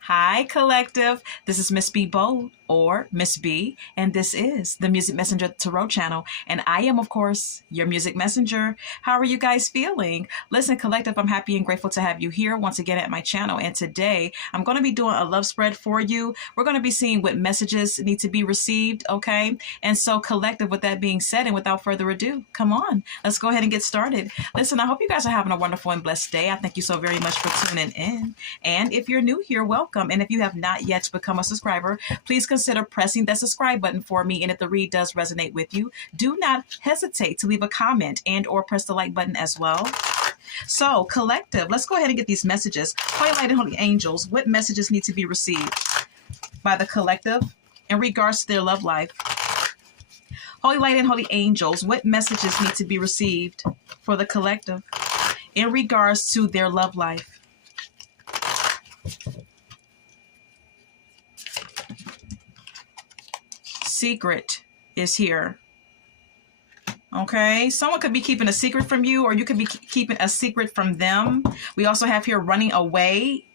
Hi, collective. This is Miss B Bold or Miss B, and this is the Music Messenger Tarot channel. And I am, of course, your music messenger. How are you guys feeling? Listen, collective, I'm happy and grateful to have you here once again at my channel. And today I'm going to be doing a love spread for you. We're going to be seeing what messages need to be received, okay? And so, collective, with that being said, and without further ado, come on, let's go ahead and get started. Listen, I hope you guys are having a wonderful and blessed day. I thank you so very much for tuning in. And if you're new here, welcome. And if you have not yet become a subscriber, please consider pressing that subscribe button for me. And if the read does resonate with you, do not hesitate to leave a comment and or press the like button as well. So, collective, let's go ahead and get these messages. Holy Light and Holy Angels, what messages need to be received by the collective in regards to their love life? Holy Light and Holy Angels, what messages need to be received for the collective in regards to their love life? Secret is here. Okay, someone could be keeping a secret from you, or you could be keeping a secret from them. We also have here running away.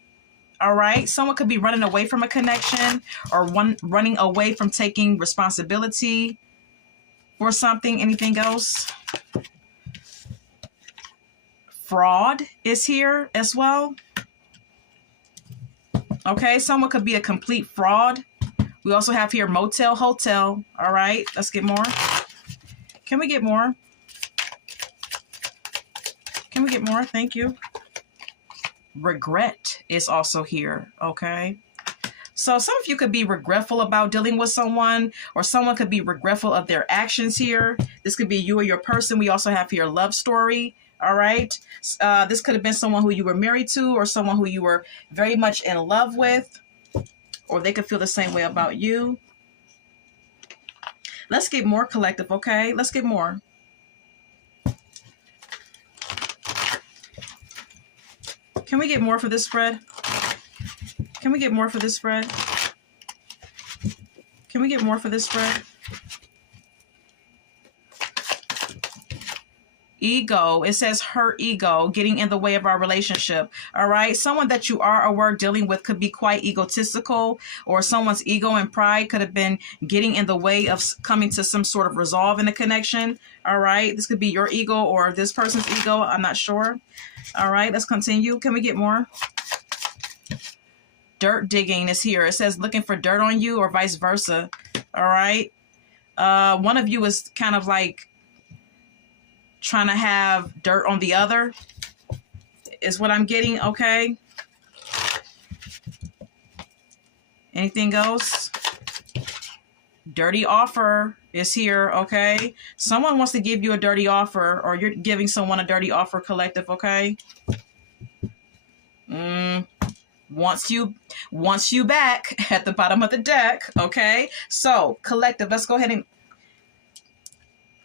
All right, someone could be running away from a connection, or running away from taking responsibility for something. Anything else? Fraud is here as well. Okay, someone could be a complete fraud. We also have here motel, hotel. All right, let's get more. Can we get more? Can we get more? Thank you. Regret is also here. Okay. So some of you could be regretful about dealing with someone, or someone could be regretful of their actions here. This could be you or your person. We also have here love story. All right. This could have been someone who you were married to, or someone who you were very much in love with, or they could feel the same way about you. Let's get more, collective, okay? Let's get more. Can we get more for this spread? Can we get more for this spread? Can we get more for this spread? Ego, it says her ego getting in the way of our relationship. All right, someone that you are or were dealing with could be quite egotistical, or someone's ego and pride could have been getting in the way of coming to some sort of resolve in a connection. All right, this could be your ego or this person's ego. I'm not sure. All right, let's continue. Can we get more? Dirt digging is here. It says looking for dirt on you, or vice versa. All right, one of you is kind of like trying to have dirt on the other is what I'm getting. Okay. Anything else? Dirty offer is here. Okay. Someone wants to give you a dirty offer, or you're giving someone a dirty offer, collective. Okay. Wants you back at the bottom of the deck. Okay. So, collective, let's go ahead and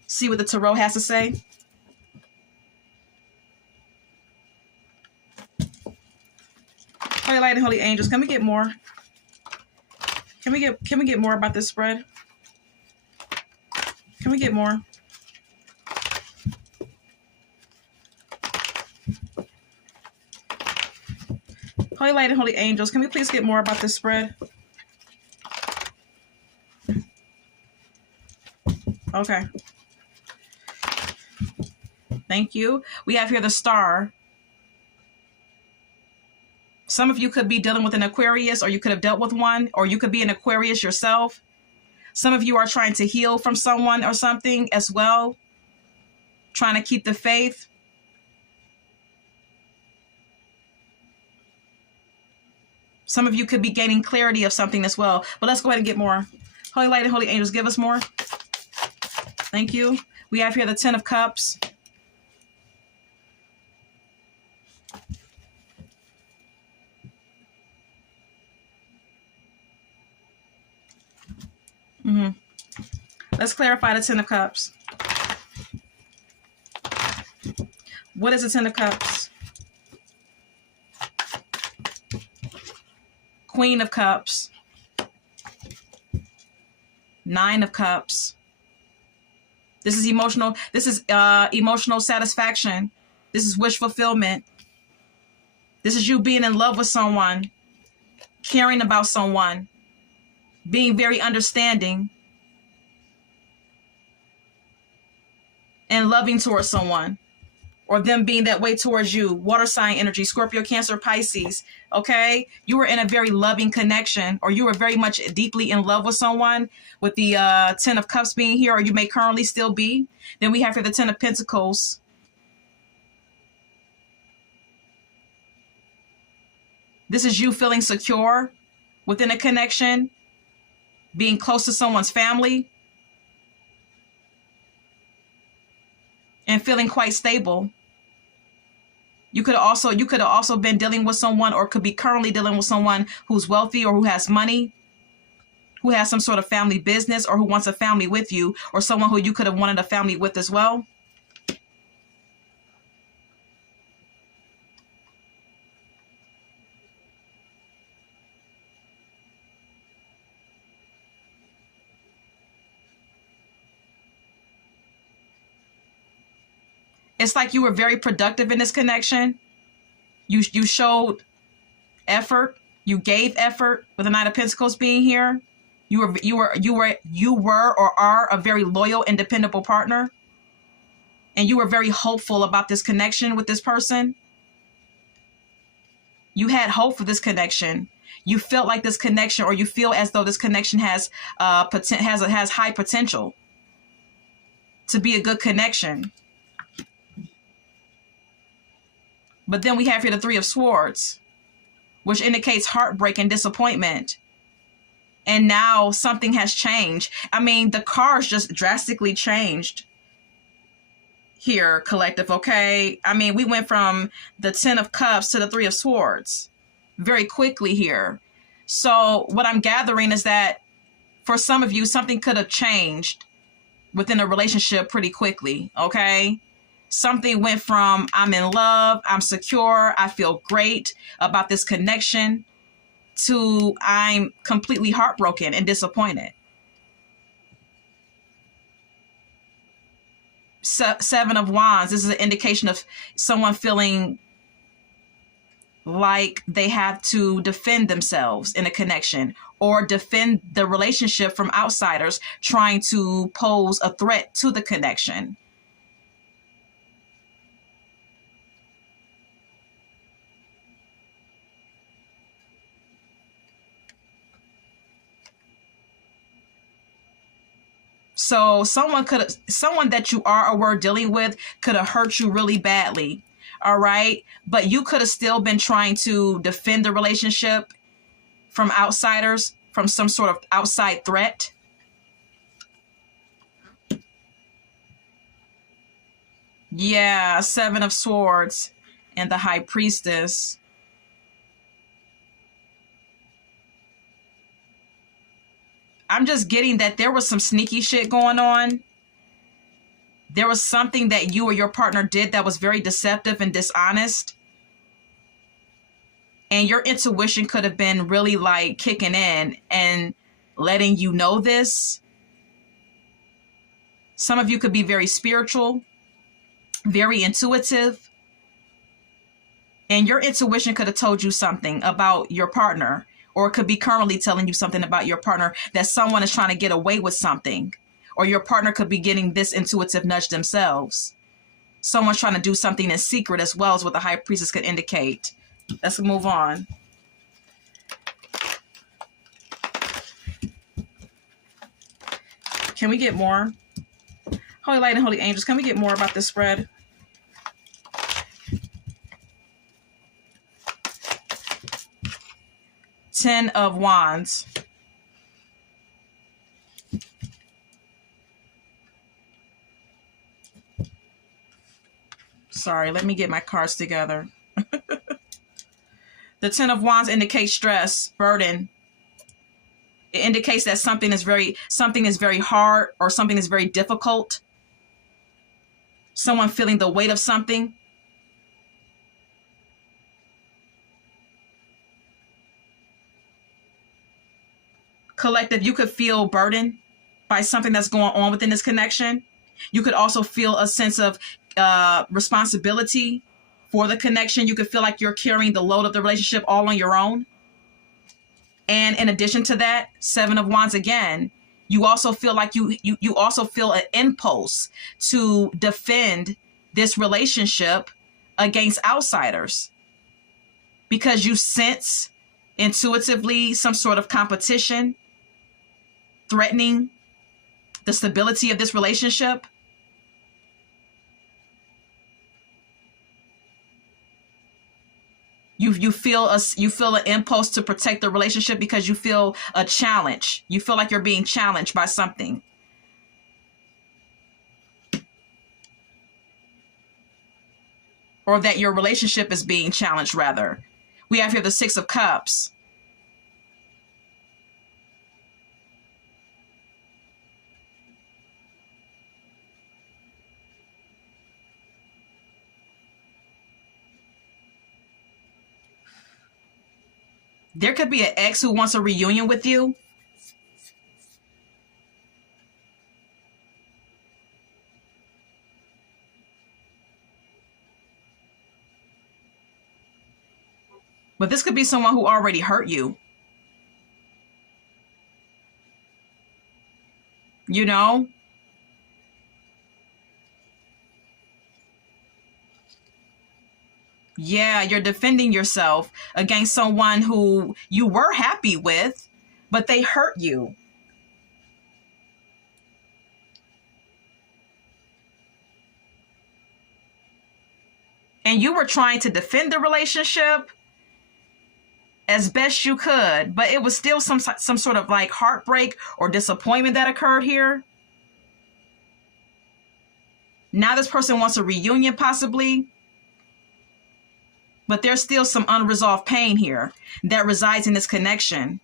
see what the tarot has to say. Holy Light and Holy Angels, can we get more? Can we get more about this spread? Can we get more? Holy Light and Holy Angels, can we please get more about this spread? Okay. Thank you. We have here the Star. Some of you could be dealing with an Aquarius, or you could have dealt with one, or you could be an Aquarius yourself. Some of you are trying to heal from someone or something as well, trying to keep the faith. Some of you could be gaining clarity of something as well. But let's go ahead and get more. Holy Light and Holy Angels, give us more. Thank you. We have here the Ten of Cups. Let's clarify the Ten of Cups. What is the Ten of Cups? Queen of Cups. Nine of Cups. This is emotional. This is emotional satisfaction. This is wish fulfillment. This is you being in love with someone. caring about someone, being very understanding, and loving towards someone, or them being that way towards you. Water sign energy, Scorpio, Cancer, Pisces. Okay, you were in a very loving connection, or you were very much deeply in love with someone, with the 10 of Cups being here, or you may currently still be. Then we have here the 10 of Pentacles. This is you feeling secure within a connection, being close to someone's family, and feeling quite stable. You could have also been dealing with someone, or could be currently dealing with someone who's wealthy, or who has money, who has some sort of family business, or who wants a family with you, or someone who you could have wanted a family with as well. It's like you were very productive in this connection. You showed effort. You gave effort with the Knight of Pentacles being here. You were or are a very loyal and dependable partner. And you were very hopeful about this connection with this person. You had hope for this connection. You felt like this connection, or you feel as though this connection has high potential to be a good connection. But then we have here the 3 of Swords, which indicates heartbreak and disappointment. And now something has changed. I mean, the cards just drastically changed here, collective, okay? I mean, we went from the 10 of Cups to the 3 of Swords very quickly here. So what I'm gathering is that for some of you, something could have changed within a relationship pretty quickly, okay? Something went from I'm in love, I'm secure, I feel great about this connection, to I'm completely heartbroken and disappointed. 7 of Wands. This is an indication of someone feeling like they have to defend themselves in a connection, or defend the relationship from outsiders trying to pose a threat to the connection. So someone that you are or were dealing with could have hurt you really badly. All right. But you could have still been trying to defend the relationship from outsiders, from some sort of outside threat. Yeah, 7 of Swords and the High Priestess. I'm just getting that there was some sneaky shit going on. There was something that you or your partner did that was very deceptive and dishonest. And your intuition could have been really like kicking in and letting you know this. Some of you could be very spiritual, very intuitive. And your intuition could have told you something about your partner, or it could be currently telling you something about your partner, that someone is trying to get away with something, or your partner could be getting this intuitive nudge themselves. Someone's trying to do something in secret as well, as what the High Priestess could indicate. Let's move on. Can we get more? Holy Light and Holy Angels, can we get more about this spread? Ten of Wands. Sorry, let me get my cards together. The 10 of Wands indicates stress, burden. It indicates that something is very hard, or something is very difficult. Someone feeling the weight of something. Collective, you could feel burdened by something that's going on within this connection. You could also feel a sense of responsibility for the connection. You could feel like you're carrying the load of the relationship all on your own. And in addition to that, Seven of Wands again, you also feel like you also feel an impulse to defend this relationship against outsiders because you sense intuitively some sort of competition threatening the stability of this relationship. You feel an impulse to protect the relationship because you feel a challenge. You feel like you're being challenged by something. Or that your relationship is being challenged, rather. We have here the Six of Cups. There could be an ex who wants a reunion with you. But this could be someone who already hurt you. You know? Yeah, you're defending yourself against someone who you were happy with, but they hurt you. And you were trying to defend the relationship as best you could, but it was still some sort of like heartbreak or disappointment that occurred here. Now this person wants a reunion possibly, but there's still some unresolved pain here that resides in this connection.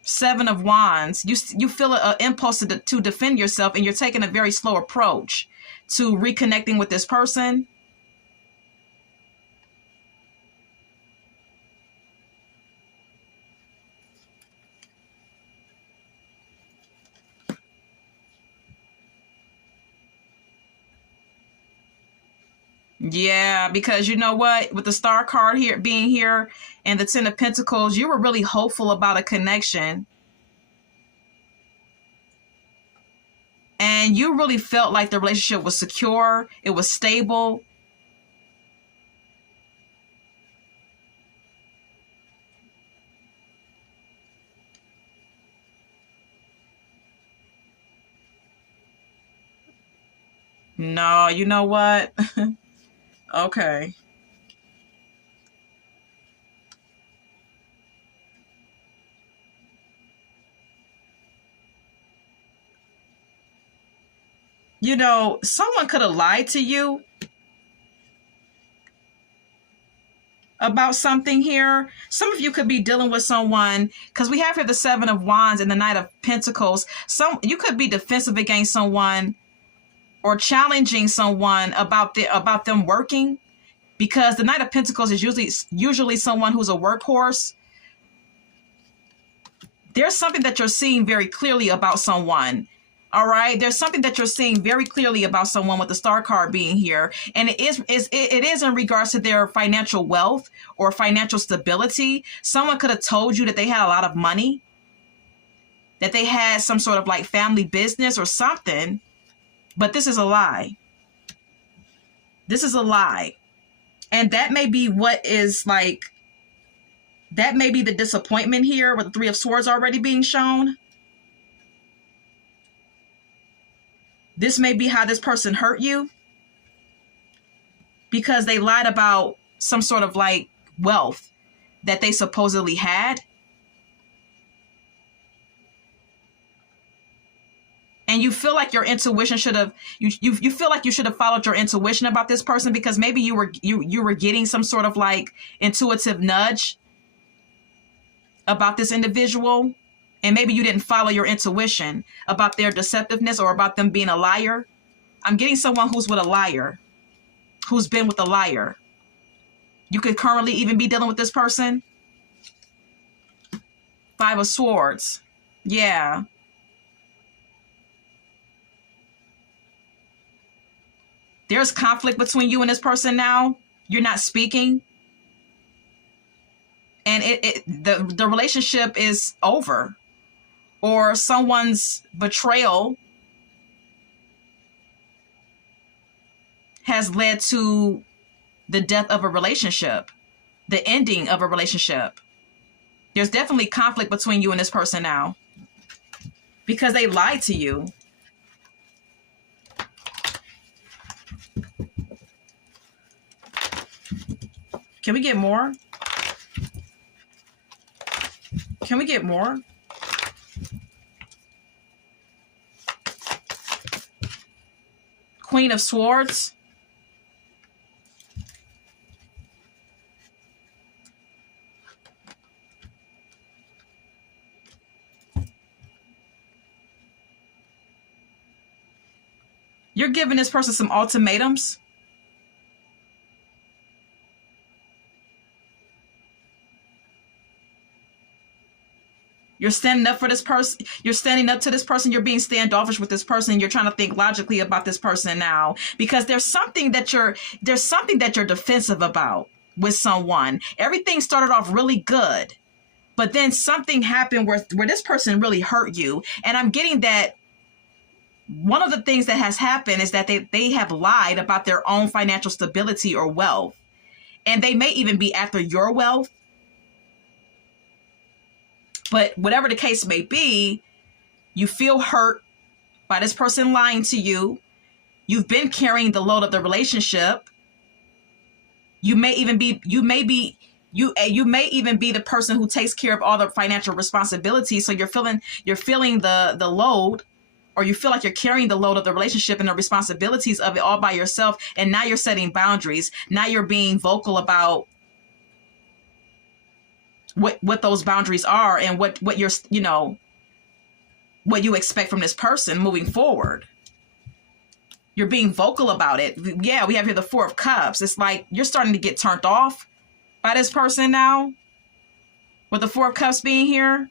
Seven of Wands, you feel an impulse to defend yourself, and you're taking a very slow approach to reconnecting with this person. Yeah, because you know what? With the Star card here being here and the Ten of Pentacles, you were really hopeful about a connection. And you really felt like the relationship was secure, it was stable. No, you know what? Okay. You know, someone could have lied to you about something here. Some of you could be dealing with someone, because we have here the Seven of Wands and the Knight of Pentacles. You could be defensive against someone or challenging someone about them working, because the Knight of Pentacles is usually someone who's a workhorse. There's something that you're seeing very clearly about someone. All right, there's something that you're seeing very clearly about someone with the Star card being here, and it is in regards to their financial wealth or financial stability. Someone could have told you that they had a lot of money, that they had some sort of like family business or something, but this is a lie. This is a lie, and that may be that may be the disappointment here with the Three of Swords already being shown. This may be how this person hurt you, because they lied about some sort of like wealth that they supposedly had. And you feel like your intuition should have, you feel like you should have followed your intuition about this person, because maybe you were getting some sort of like intuitive nudge about this individual. And maybe you didn't follow your intuition about their deceptiveness or about them being a liar. I'm getting someone who's with a liar, who's been with a liar. You could currently even be dealing with this person. Five of Swords. Yeah. There's conflict between you and this person now. You're not speaking. and the relationship is over, or someone's betrayal has led to the death of a relationship, the ending of a relationship. There's definitely conflict between you and this person now because they lied to you. Can we get more? Can we get more? Queen of Swords. You're giving this person some ultimatums. You're standing up for this person. You're standing up to this person. You're being standoffish with this person. You're trying to think logically about this person now because there's something that you're defensive about with someone. Everything started off really good, but then something happened where this person really hurt you. And I'm getting that one of the things that has happened is that they have lied about their own financial stability or wealth. And they may even be after your wealth. But whatever the case may be, you feel hurt by this person lying to you. You've been carrying the load of the relationship. You may even be the person who takes care of all the financial responsibilities. So you're feeling the load, or you feel like you're carrying the load of the relationship and the responsibilities of it all by yourself. And now you're setting boundaries. Now you're being vocal about what those boundaries are and what you're, what you expect from this person moving forward. You're being vocal about it. Yeah, we have here the Four of Cups. It's like you're starting to get turned off by this person now with the Four of Cups being here.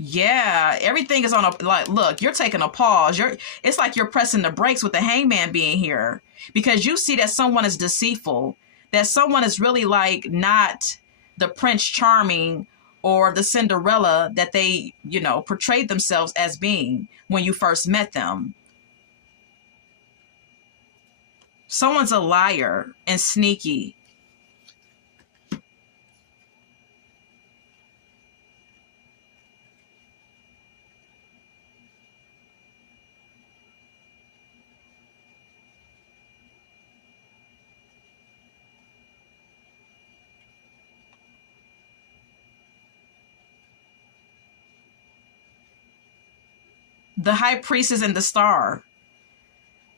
Yeah, everything is on a, like, look, you're taking a pause. It's like you're pressing the brakes with the Hangman being here because you see that someone is deceitful, that someone is really like not the Prince Charming or the Cinderella that they, portrayed themselves as being when you first met them. Someone's a liar and sneaky. The High Priestess and the Star.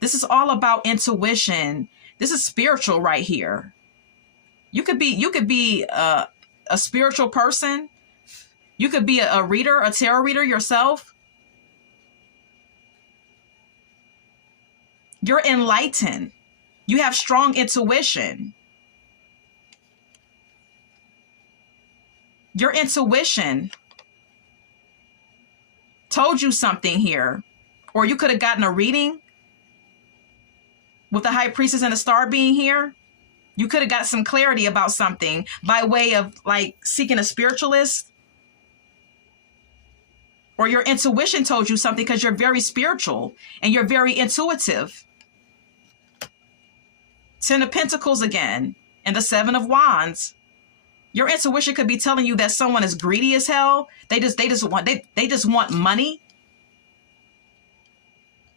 This is all about intuition. This is spiritual right here. You could be a spiritual person. You could be a reader, a tarot reader yourself. You're enlightened. You have strong intuition. Your intuition told you something here. Or you could have gotten a reading with the High Priestess and the Star being here. You could have got some clarity about something by way of like seeking a spiritualist. Or your intuition told you something because you're very spiritual and you're very intuitive. Ten of Pentacles again and the Seven of Wands. Your intuition could be telling you that someone is greedy as hell. They just want money.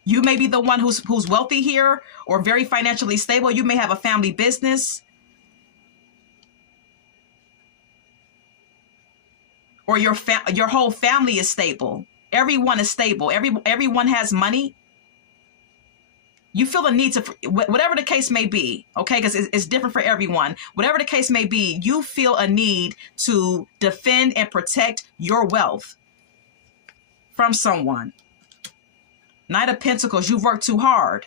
You may be the one who's wealthy here or very financially stable. You may have a family business. Or your whole family is stable. Everyone is stable. Everyone has money. You feel the need to, whatever the case may be, okay, because it's different for everyone. Whatever the case may be, you feel a need to defend and protect your wealth from someone. Knight of Pentacles, you've worked too hard.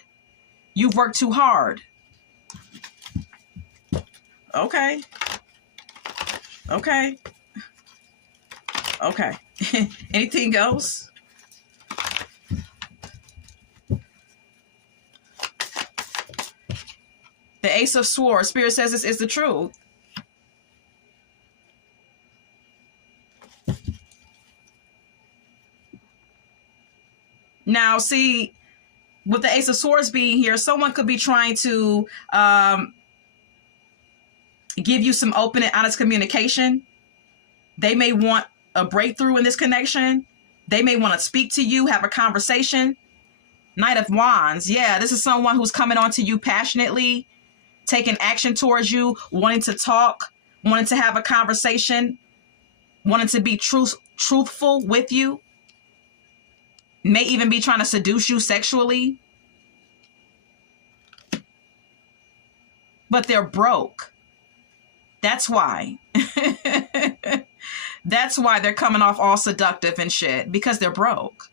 You've worked too hard. Okay. Okay. Okay. Anything else? The Ace of Swords. Spirit says this is the truth. Now, see, with the Ace of Swords being here, someone could be trying to give you some open and honest communication. They may want a breakthrough in this connection. They may want to speak to you, have a conversation. Knight of Wands. Yeah, this is someone who's coming on to you passionately, taking action towards you, wanting to talk, wanting to have a conversation, wanting to be truthful with you. May even be trying to seduce you sexually. But they're broke. That's why. That's why they're coming off all seductive and shit. Because they're broke.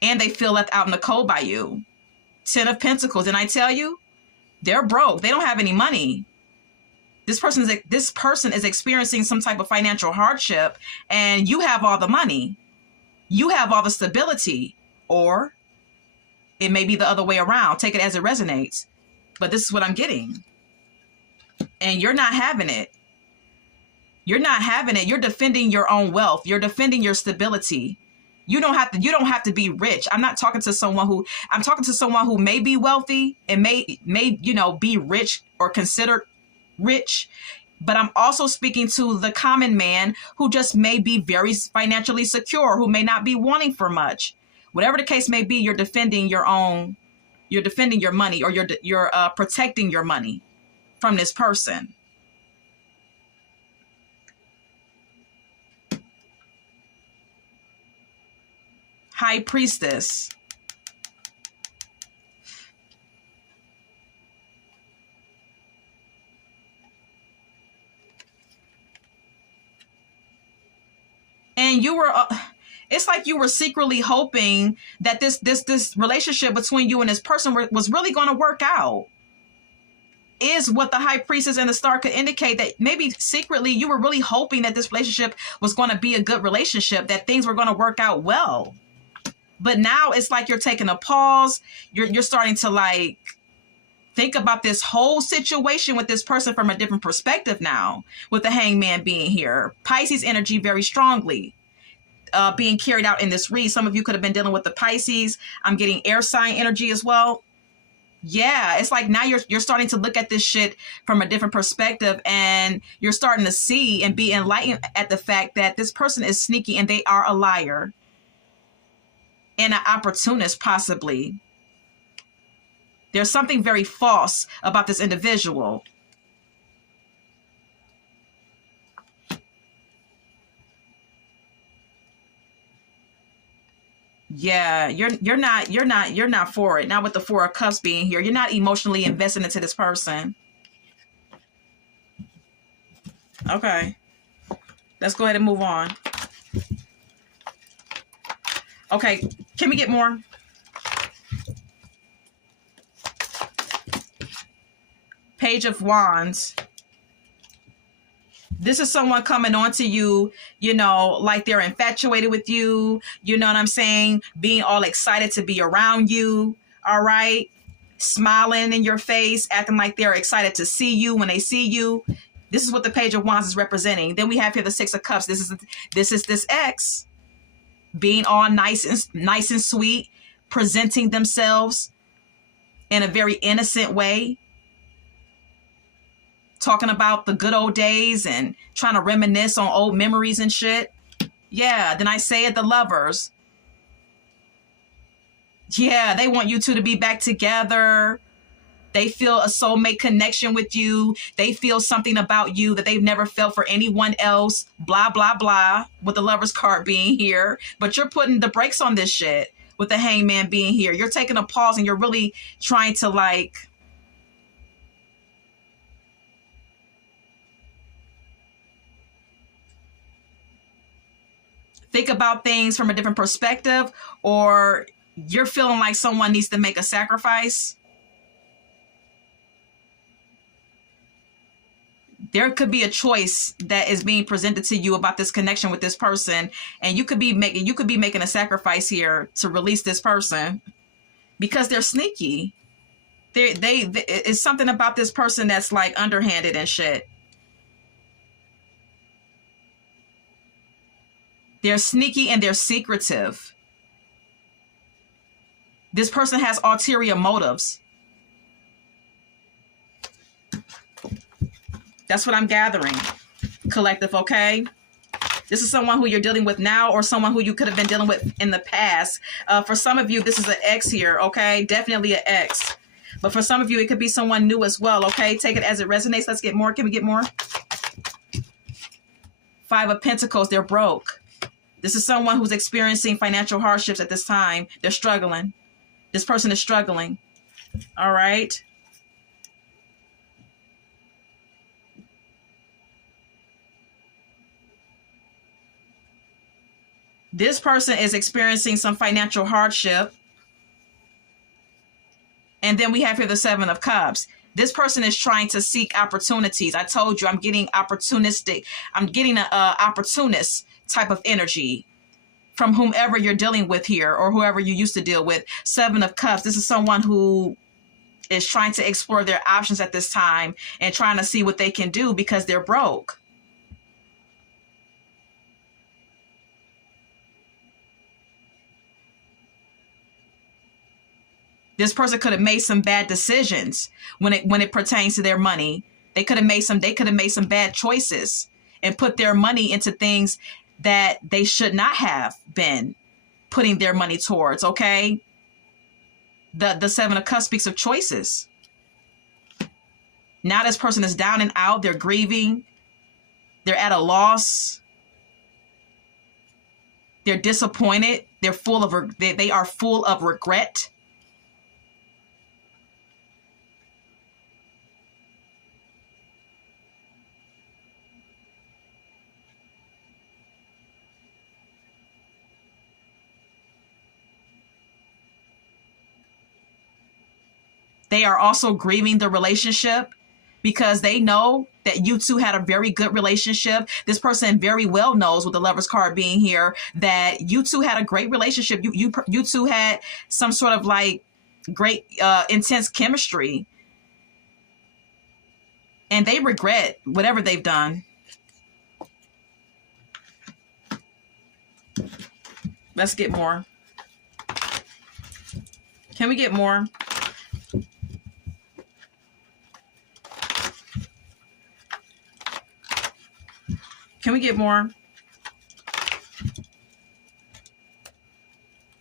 And they feel left out in the cold by you. 10 of Pentacles. And I tell you, they're broke. They don't have any money. This person is experiencing some type of financial hardship. And you have all the money. You have all the stability. Or it may be the other way around. Take it as it resonates. But this is what I'm getting. And you're not having it. You're not having it. You're defending your own wealth. You're defending your stability. You don't have to be rich. I'm talking to someone who may be wealthy and may be rich or considered rich. But I'm also speaking to the common man who just may be very financially secure, who may not be wanting for much. Whatever the case may be, you're defending your money, or you're protecting your money from this person. High Priestess. And you were, it's like you were secretly hoping that this relationship between you and this person was really going to work out. Is what the High Priestess and the Star could indicate, that maybe secretly you were really hoping that this relationship was going to be a good relationship, that things were going to work out well. But now it's like you're taking a pause. You're starting to like think about this whole situation with this person from a different perspective now, with the Hangman being here. Pisces energy very strongly being carried out in this read. Some of you could have been dealing with the Pisces. I'm getting air sign energy as well. Yeah, it's like now you're starting to look at this shit from a different perspective, and you're starting to see and be enlightened at the fact that this person is sneaky and they are a liar. And an opportunist, possibly. There's something very false about this individual. Yeah, you're not for it. Not with the Four of Cups being here. You're not emotionally invested into this person. Okay. Let's go ahead and move on. Okay, can we get more? Page of Wands. This is someone coming on to you, like they're infatuated with you. You know what I'm saying? Being all excited to be around you. All right. Smiling in your face, acting like they're excited to see you when they see you. This is what the Page of Wands is representing. Then we have here the Six of Cups. This is this ex being all nice and sweet, presenting themselves in a very innocent way, talking about the good old days and trying to reminisce on old memories and shit. Yeah, then I say it, the Lovers. Yeah, they want you two to be back together. They feel a soulmate connection with you. They feel something about you that they've never felt for anyone else. Blah, blah, blah. With the Lovers card being here. But you're putting the brakes on this shit with the Hangman being here. You're taking a pause and you're really trying to think about things from a different perspective, or you're feeling like someone needs to make a sacrifice. There could be a choice that is being presented to you about this connection with this person, and you could be making a sacrifice here to release this person because they're sneaky. it's something about this person that's like underhanded and shit. They're sneaky and they're secretive. This person has ulterior motives. That's what I'm gathering, collective, okay? This is someone who you're dealing with now or someone who you could have been dealing with in the past. For some of you, this is an ex here, okay? Definitely an ex. But for some of you, it could be someone new as well, okay? Take it as it resonates. Let's get more. Can we get more? 5 of Pentacles, they're broke. This is someone who's experiencing financial hardships at this time. They're struggling. This person is struggling. All right. This person is experiencing some financial hardship. And then we have here the 7 of Cups. This person is trying to seek opportunities. I told you I'm getting opportunistic. I'm getting an opportunist type of energy from whomever you're dealing with here or whoever you used to deal with. 7 of Cups. This is someone who is trying to explore their options at this time and trying to see what they can do because they're broke. This person could have made some bad decisions when it pertains to their money. They could have made some bad choices and put their money into things that they should not have been putting their money towards, okay? The 7 of Cups speaks of choices. Now this person is down and out, they're grieving, they're at a loss. They're disappointed, they are full of regret. They are also grieving the relationship because they know that you two had a very good relationship. This person very well knows, with the Lovers card being here, that you two had a great relationship. You two had some sort of like great intense chemistry. And they regret whatever they've done. Let's get more. Can we get more? Can we get more?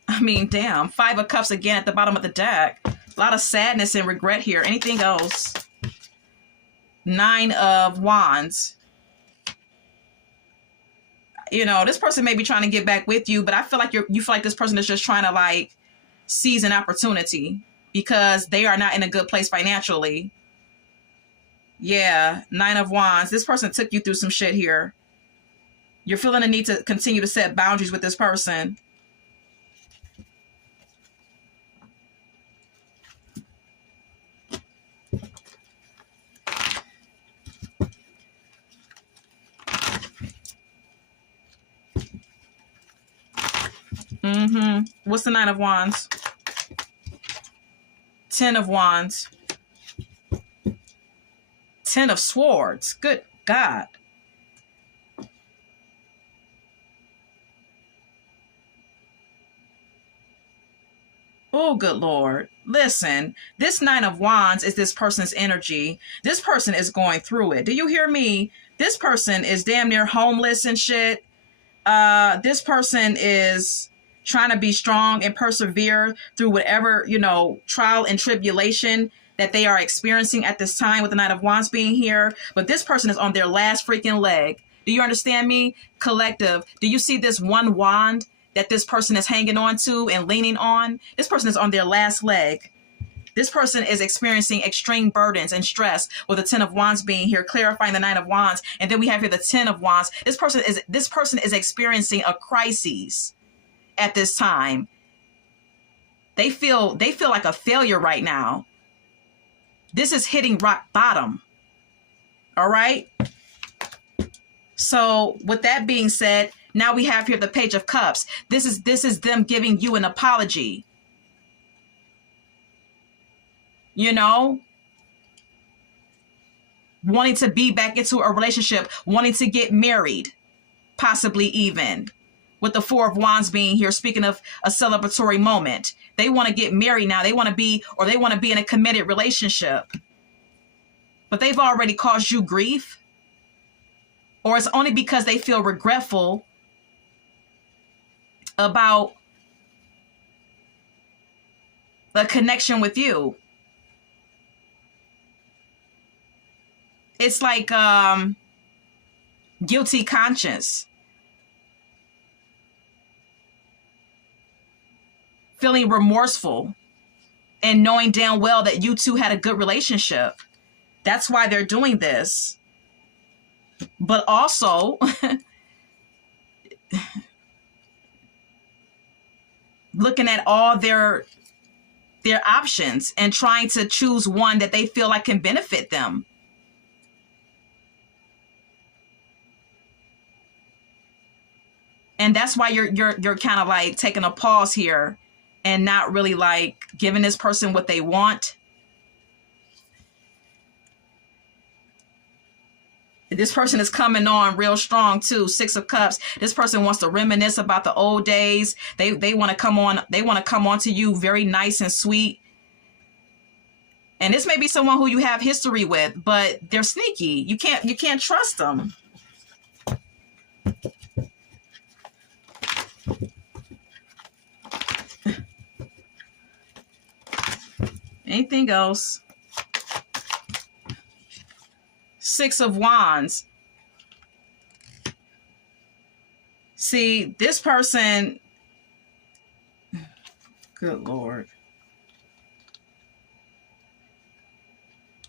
I mean, damn. 5 of Cups again at the bottom of the deck. A lot of sadness and regret here. Anything else? 9 of Wands. You know, this person may be trying to get back with you, but I feel like you feel like this person is just trying to like seize an opportunity because they are not in a good place financially. Yeah, 9 of Wands. This person took you through some shit here. You're feeling the need to continue to set boundaries with this person. What's the 9 of Wands? 10 of Wands. 10 of Swords. Good God. Oh, good Lord. Listen, this 9 of Wands is this person's energy. This person is going through it. Do you hear me? This person is damn near homeless and shit. This person is trying to be strong and persevere through whatever, you know, trial and tribulation that they are experiencing at this time with the 9 of Wands being here. But this person is on their last freaking leg. Do you understand me? Collective. Do you see this one wand that this person is hanging on to and leaning on? This person is on their last leg. This person is experiencing extreme burdens and stress with the 10 of Wands being here, clarifying the 9 of Wands. And then we have here the 10 of Wands. This person is experiencing a crisis at this time. They feel like a failure right now. This is hitting rock bottom. All right. So with that being said, now we have here the Page of Cups. This is them giving you an apology. you know, wanting to be back into a relationship, wanting to get married, possibly even. With the Four of Wands being here, speaking of a celebratory moment. They want to get married now. They want to be in a committed relationship. But they've already caused you grief. Or it's only because they feel regretful about the connection with you. It's like guilty conscience. Feeling remorseful and knowing damn well that you two had a good relationship. That's why they're doing this. But also looking at all their options and trying to choose one that they feel like can benefit them. And that's why you're kind of like taking a pause here and not really like giving this person what they want. This person is coming on real strong too. Six of Cups. This person wants to reminisce about the old days. They want to come on. They want to come on to you very nice and sweet. And this may be someone who you have history with, but they're sneaky. You can't trust them. Anything else? Six of Wands. See, this person, good Lord.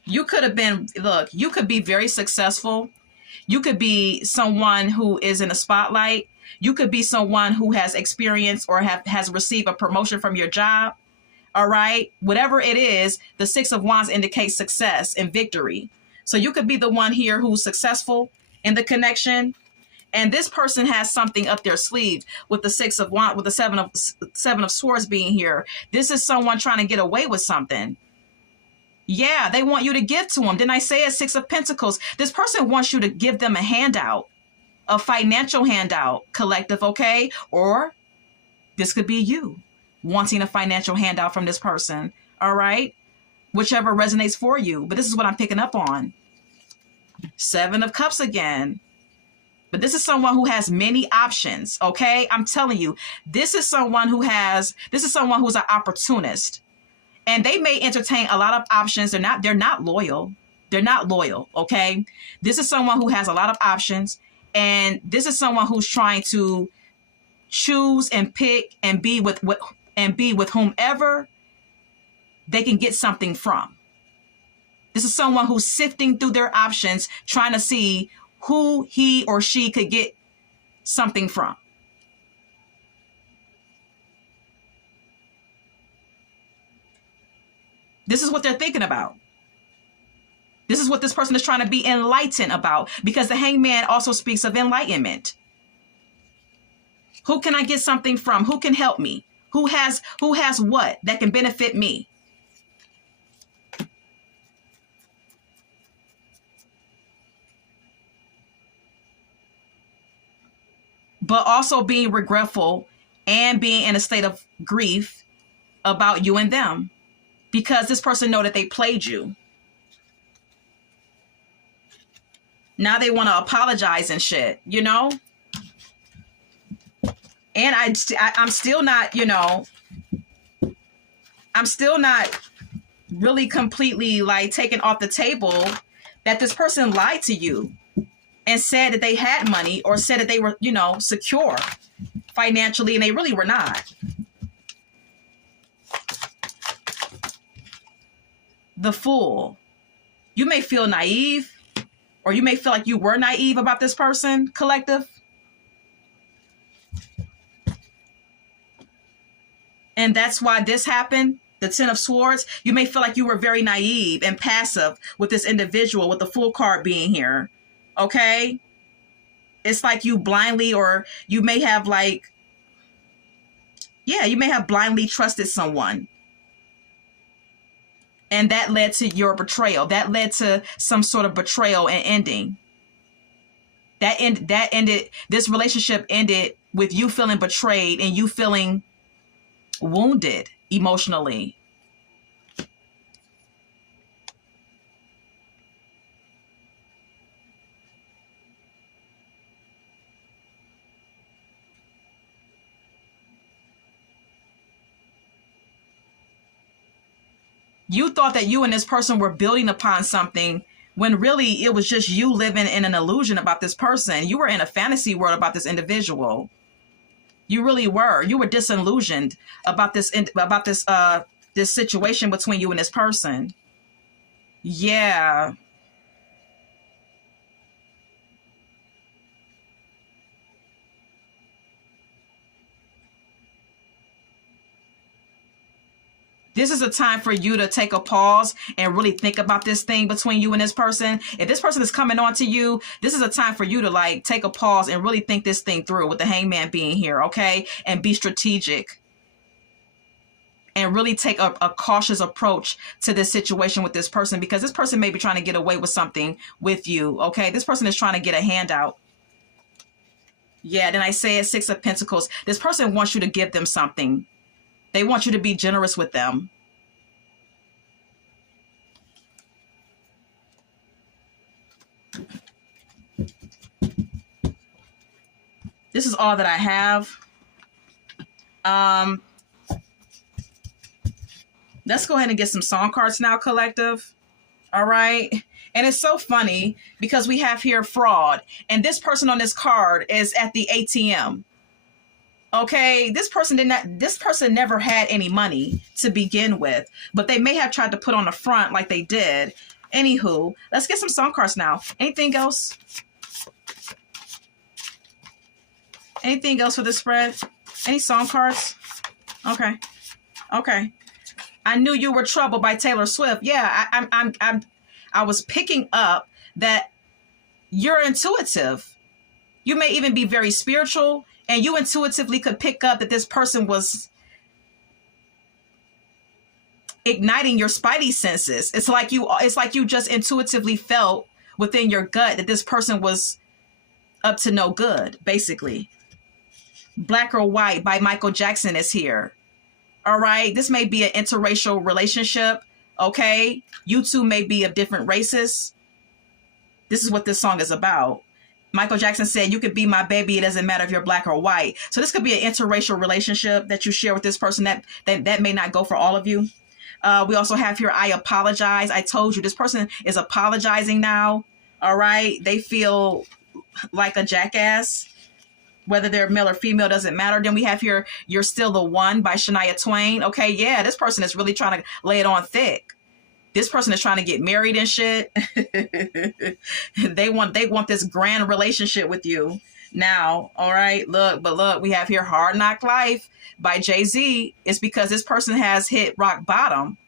You could have been, look, you could be very successful. You could be someone who is in the spotlight. You could be someone who has experience or has received a promotion from your job. All right. Whatever it is, the Six of Wands indicates success and victory. So you could be the one here who's successful in the connection. And this person has something up their sleeve with the Six of Wands, with the Seven of Swords being here. This is someone trying to get away with something. Yeah, they want you to give to them. Didn't I say it? Six of Pentacles. This person wants you to give them a handout, a financial handout, collective, okay? Or this could be you wanting a financial handout from this person, all right? Whichever resonates for you. But this is what I'm picking up on. Seven of Cups again. But this is someone who has many options, okay? I'm telling you, this is someone who's an opportunist. And they may entertain a lot of options. They're not loyal. They're not loyal, okay? This is someone who has a lot of options. And this is someone who's trying to choose and pick and be with whomever they can get something from. This is someone who's sifting through their options, trying to see who he or she could get something from. This is what they're thinking about. This is what this person is trying to be enlightened about, because the Hangman also speaks of enlightenment. Who can I get something from? Who can help me? Who has what that can benefit me? But also being regretful and being in a state of grief about you and them, because this person know that they played you. Now they want to apologize and shit, you know? And I'm still not, you know, I'm still not really completely like taken off the table that this person lied to you and said that they had money, or said that they were, you know, secure financially, and they really were not. The Fool. You may feel naive, or you may feel like you were naive about this person, collective. And that's why this happened. The Ten of Swords. You may feel like you were very naive and passive with this individual, with the Fool card being here. Okay? It's like you blindly, or you may have like, yeah, you may have blindly trusted someone. And that led to your betrayal. That led to some sort of betrayal and ending. That ended, this relationship ended with you feeling betrayed and you feeling wounded emotionally. You thought that you and this person were building upon something when really it was just you living in an illusion about this person. You were in a fantasy world about this individual. You really were. You were disillusioned about this situation between you and this person. Yeah. This is a time for you to take a pause and really think about this thing between you and this person. If this person is coming on to you, this is a time for you to like take a pause and really think this thing through with the hangman being here, okay? And be strategic and really take a cautious approach to this situation with this person, because this person may be trying to get away with something with you, okay? This person is trying to get a handout. Yeah, then I say it, Six of Pentacles. This person wants you to give them something. They want you to be generous with them. This is all that I have. Let's go ahead and get some song cards now, collective. All right. And it's so funny because we have here fraud. And this person on this card is at the ATM. Okay, this person never had any money to begin with, but they may have tried to put on the front like they did. Anywho, let's get some song cards now. Anything else? Anything else for this spread? Any song cards? Okay. Okay. I Knew You Were Trouble by Taylor Swift. Yeah, I was picking up that you're intuitive. You may even be very spiritual, and you intuitively could pick up that this person was igniting your spidey senses. It's like you just intuitively felt within your gut that this person was up to no good, basically. Black or White by Michael Jackson is here. All right. This may be an interracial relationship. Okay. You two may be of different races. This is what this song is about. Michael Jackson said, "You could be my baby. It doesn't matter if you're black or white." So this could be an interracial relationship that you share with this person that may not go for all of you. We also have here, I apologize. I told you, this person is apologizing now. All right. They feel like a jackass. Whether they're male or female doesn't matter. Then we have here, You're Still the One by Shania Twain. Okay, yeah, this person is really trying to lay it on thick. This person is trying to get married and shit. They want this grand relationship with you now. All right, look, we have here Hard Knock Life by Jay-Z. It's because this person has hit rock bottom.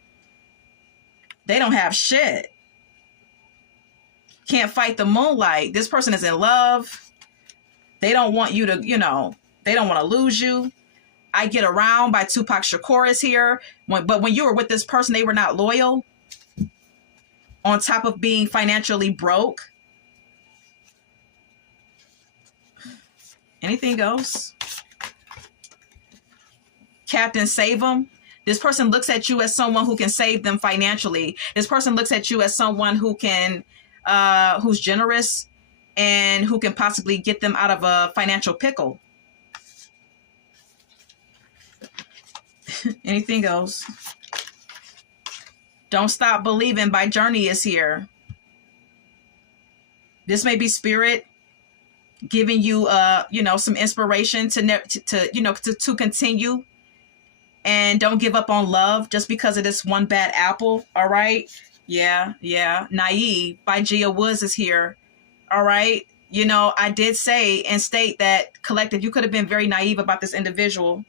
They don't have shit. Can't fight the moonlight. This person is in love. They don't want you to, they don't want to lose you. I Get Around by Tupac Shakur is here. But when you were with this person, they were not loyal. On top of being financially broke. Anything else? Captain Save 'Em. This person looks at you as someone who can save them financially. This person looks at you as someone who can, who's generous and who can possibly get them out of a financial pickle. Anything else? Don't Stop Believing by Journey is here. This may be spirit giving you, some inspiration to continue, and don't give up on love just because of this one bad apple. All right. Yeah. Naive by Gia Woods is here. All right. I did say and state that, collective, you could have been very naive about this individual.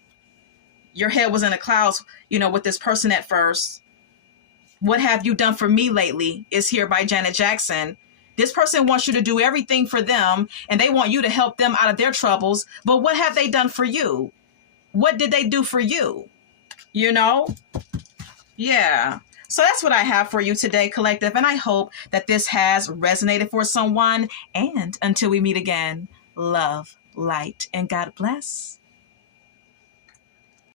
Your head was in the clouds, with this person at first. What Have You Done For Me Lately is here by Janet Jackson. This person wants you to do everything for them, and they want you to help them out of their troubles. But what have they done for you? What did they do for you? Yeah. So that's what I have for you today, Collective, and I hope that this has resonated for someone. And until we meet again, love, light, and God bless.